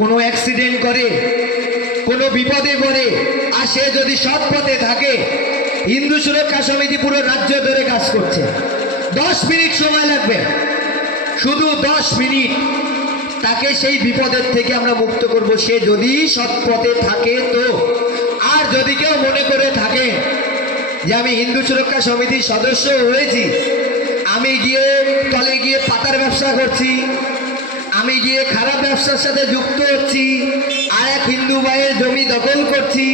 কোনো অ্যাক্সিডেন্ট করে, কোনো বিপদে পড়ে, আর সে যদি সৎ পথে থাকে, হিন্দু সুরক্ষা সমিতি পুরো রাজ্য ধরে কাজ করছে। 10 মিনিট সময় লাগবে, শুধু 10 মিনিট, তাকে সেই বিপদের থেকে আমরা মুক্ত করব, সে যদি সৎ পথে থাকে তো। আর যদি কেউ মনে করে থাকে যে আমি হিন্দু সুরক্ষা সমিতির সদস্য হয়েছি, আমি গিয়ে তলে গিয়ে পাতার ব্যবসা করছি, আমি গিয়ে খারাপ ব্যবসার সাথে যুক্ত হচ্ছি, আর এক হিন্দু ভাইয়ের জমি দখল করছি,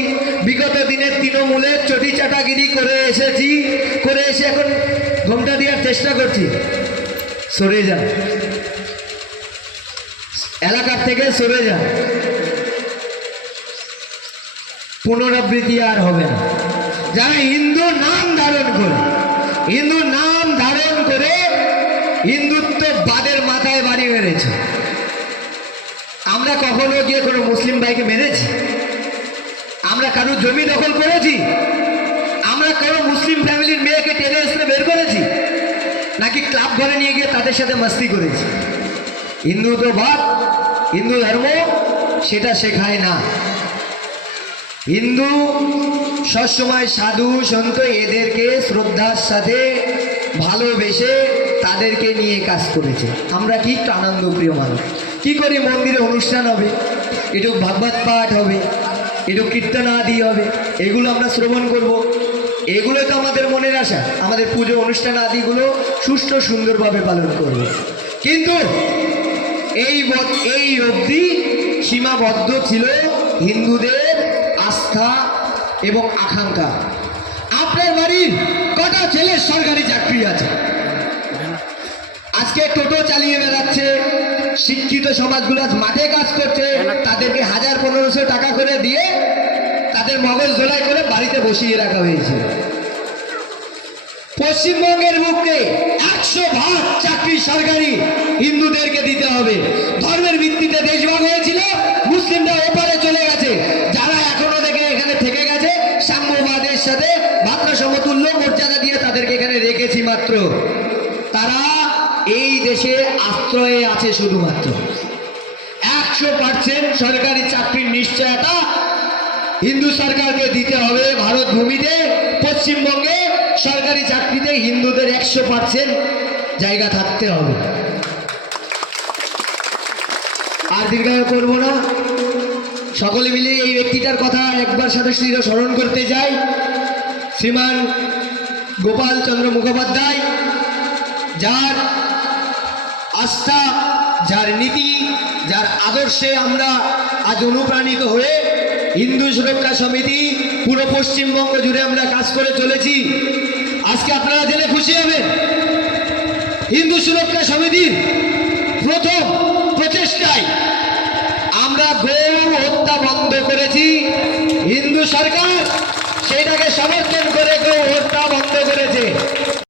বিগত দিনের তৃণমূলের চটি চাটাগিরি করে এসেছি, করে এসে এখন ঘোমটা দেওয়ার চেষ্টা করছি, সরে যান, এলাকার থেকে সরে যান, পুনরাবৃত্তি আর হবে না। যারা হিন্দু নাম ধারণ করে, হিন্দু নাম ধারণ করে হিন্দুত্ববাদের মাথায় বাড়ি মেরেছে। আমরা কখনো গিয়ে কোনো মুসলিম ভাইকে মেরেছি? আমরা কারো জমি দখল করেছি? আমরা কারো মুসলিম ফ্যামিলির মেয়েকে টেনে এসে বের করেছি? নাকি ক্লাব ঘরে নিয়ে গিয়ে তাদের সাথে মাস্তি করেছি? হিন্দুত্ববাদ, হিন্দু ধর্ম সেটা শেখায় না। হিন্দু সবসময় সাধু সন্ত এদেরকে শ্রদ্ধার সাথে ভালোবেসে তাদেরকে নিয়ে কাজ করেছে। আমরা কি আনন্দপ্রিয় মানুষ, কি করি, মন্দিরে অনুষ্ঠান হবে, একটু ভাগবত পাঠ হবে, একটু কীর্তন আদি হবে, এগুলো আমরা শ্রবণ করব, এগুলো তো আমাদের মনের আশা, আমাদের পুজো অনুষ্ঠান আদিগুলো সুষ্ঠু সুন্দরভাবে পালন করব। কিন্তু এই অবধি সীমাবদ্ধ ছিল হিন্দুদের আস্থা এবং আকাঙ্ক্ষা। আপনার বাড়ির কটা ছেলের সরকারি চাকরি আছে? আজকে টোটো চালিয়ে বেড়াচ্ছে, শিক্ষিত সমাজগুলো মাঠে কাজ করছে, তাদেরকে 1000-1500 টাকা করে দিয়ে তাদের মগজ ধোলাই করে বাড়িতে বসিয়ে রাখা হয়েছে। পশ্চিমবঙ্গের বুকে 100% চাকরি সরকারি হিন্দুদেরকে দিতে হবে। ধর্মের ভিত্তিতে দেশভাগ হয়েছিল, মুসলিমরা ওপারে চলে গেছে, যারা এখনো থেকে এখানে থেকে গেছে সাম্যবাদের সাথে ভাতৃ সমতুল্য মর্যাদা দিয়ে তাদেরকে এখানে রেখেছি মাত্র, তারা এই দেশে আশ্রয়ে আছে। শুধুমাত্র 100% সরকারি চাকরির নিশ্চয়তা হিন্দু সরকারকে দিতে হবে। ভারত ভূমিতে পশ্চিমবঙ্গে সরকারি চাকরিতে হিন্দুদের 100% জায়গা থাকতে হবে। আর দীর্ঘায়ু করব না, সকলে মিলে এই ব্যক্তিটার কথা একবার সাথে স্মরণ করতে চাই। শ্রীমান গোপাল চন্দ্র মুখোপাধ্যায়, যার আস্থা, যার নীতি, যার আদর্শে আমরা আজ অনুপ্রাণিত হয়ে হিন্দু সুরক্ষা সমিতি পুরো পশ্চিমবঙ্গ জুড়ে আমরা কাজ করে চলেছি। আজকে আপনারা জেনে খুশি হবেন, হিন্দু সুরক্ষা সমিতির প্রথম প্রচেষ্টায় আমরা গৌ হত্যা বন্ধ করেছি। হিন্দু সরকার সেটাকে সমর্থন করে